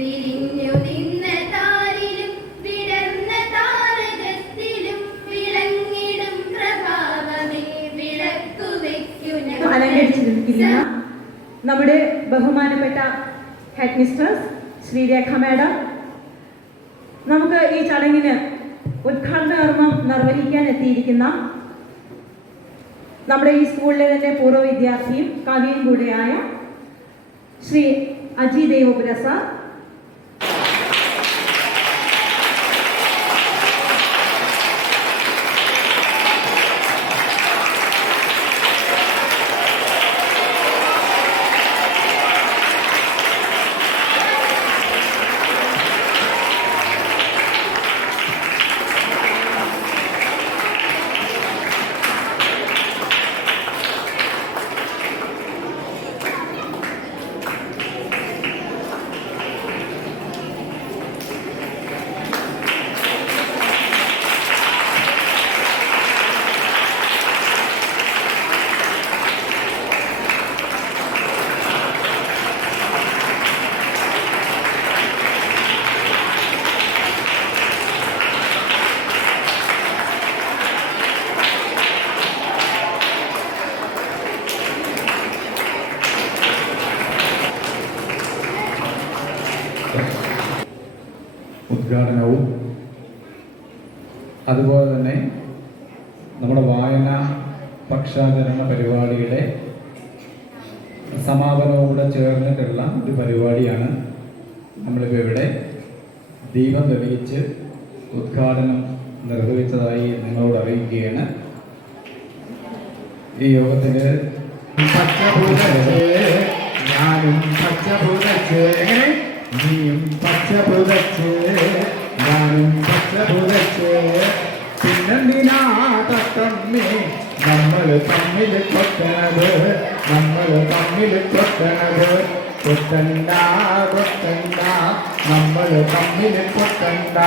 വിരിഞ്ഞു നിന്ന താരിലും വിടർന്ന താരകത്തിലും വിളങ്ങിടും പ്രഭാവമേ വിളക്കു വെക്കു. അലങ്കരിച്ചിരിക്കുന്ന നമ്മുടെ ബഹുമാനപ്പെട്ട ഹെഡ് മിസ്ട്രസ് ശ്രീരേഖ മാഡം, നമുക്ക് ഈ ചടങ്ങിന് ഉദ്ഘാടന കർമ്മം നിർവഹിക്കാൻ എത്തിയിരിക്കുന്ന നമ്മുടെ ഈ സ്കൂളിലെ തന്നെ പൂർവ്വ വിദ്യാർത്ഥിയും കവിയും കൂടെയായ ശ്രീ അജി ദേവപുര സാർ, ഉദ്ഘാടനവും അതുപോലെ തന്നെ നമ്മുടെ വായന പക്ഷാചരണ പരിപാടിയുടെ സമാപനവുകൂടെ ചേർന്നിട്ടുള്ള ഒരു പരിപാടിയാണ്. നമ്മളിപ്പോൾ ഇവിടെ ദീപം തെളിയിച്ച് ഉദ്ഘാടനം നിർവഹിച്ചതായി നിങ്ങളോട് അറിയിക്കുകയാണ്. ഈ യോഗത്തിൽ ഞാനും പച്ച പുതച്ച് നീയും പച്ച പുതച്ച് ഞാനും പച്ച പുതച്ച് പിന്നെന്തിനാ തത്തമ്മേ നമ്മൾ തമ്മിൽ കൊത്തണത് കൊത്തണ്ട നമ്മൾ തമ്മിൽ കൊത്തണ്ട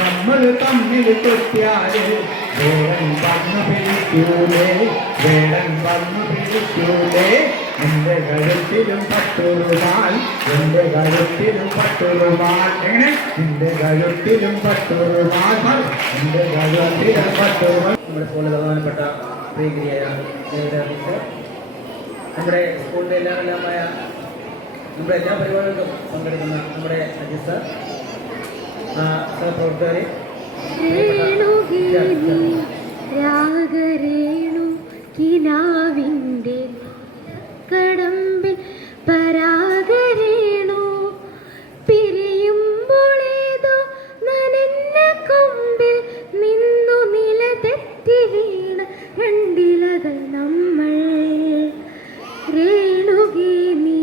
നമ്മൾ തമ്മിൽ കൊത്തിയാല് വേടൻ വന്നു പിടിക്കൂലേ എന്റെ കഴുത്തിലും പട്ടുറുമാൽ എന്റെ കഴുത്തിലും പട്ടുറുമാൽ നമ്മുടെ സ്കൂളിലെ ബഹുമാനപ്പെട്ട പ്രിയകരിയായ നമ്മുടെ സ്കൂളിൻ്റെ എല്ലാമായ നമ്മുടെ എല്ലാ പരിപാടികൾക്കും പങ്കെടുക്കുന്ന നമ്മുടെ അജിത് സർ, സഹപ്രവർത്തകരെ, രാഗരേണു കിനാവിൻ്റെ കടമ്പിൽ പരാഗരേണു പിരിയുമ്പോളേതോ നനഞ്ഞ കൊമ്പിൽ നിന്നു നില തെറ്റി വീണ രണ്ടിലകൾ നമ്മൾ. രേണുകേ നീ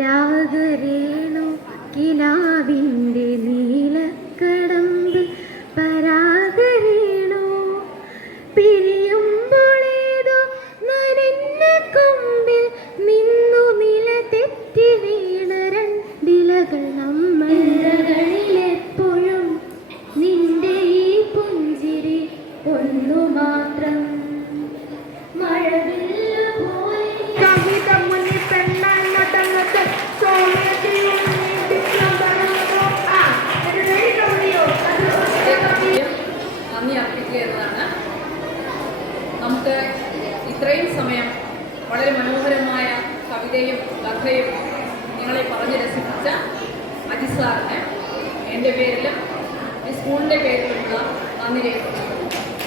രാഗരേണു കിനാവിൻ്റെ നീലക്കടമ്പിൽ പരാഗരേണു പിരിയുമ്പോളേതോ നനഞ്ഞ കൊമ്പിൽ നിന്നു നില തെറ്റി വീണ രണ്ടിലകൾ നമ്മൾ. എപ്പോഴും നിന്റെ ഈ പുഞ്ചിരി ഒന്നു മാത്രം മഴവില്ല പോലെ കവിത മുന്നിൽ പെണ്ണാട്ടങ്ങത്ത് നന്ദി അർപ്പിക്കുക എന്നതാണ്. നമുക്ക് ഇത്രയും സമയം വളരെ മനോഹരമായ കവിതയും കഥയും നിങ്ങളെ പറഞ്ഞ് രസിപ്പിച്ച അജിത് സാറിന് എൻ്റെ പേരിലും ഈ സ്കൂളിൻ്റെ പേരിലുള്ള നന്ദി രേഖപ്പെടുത്തുന്നു.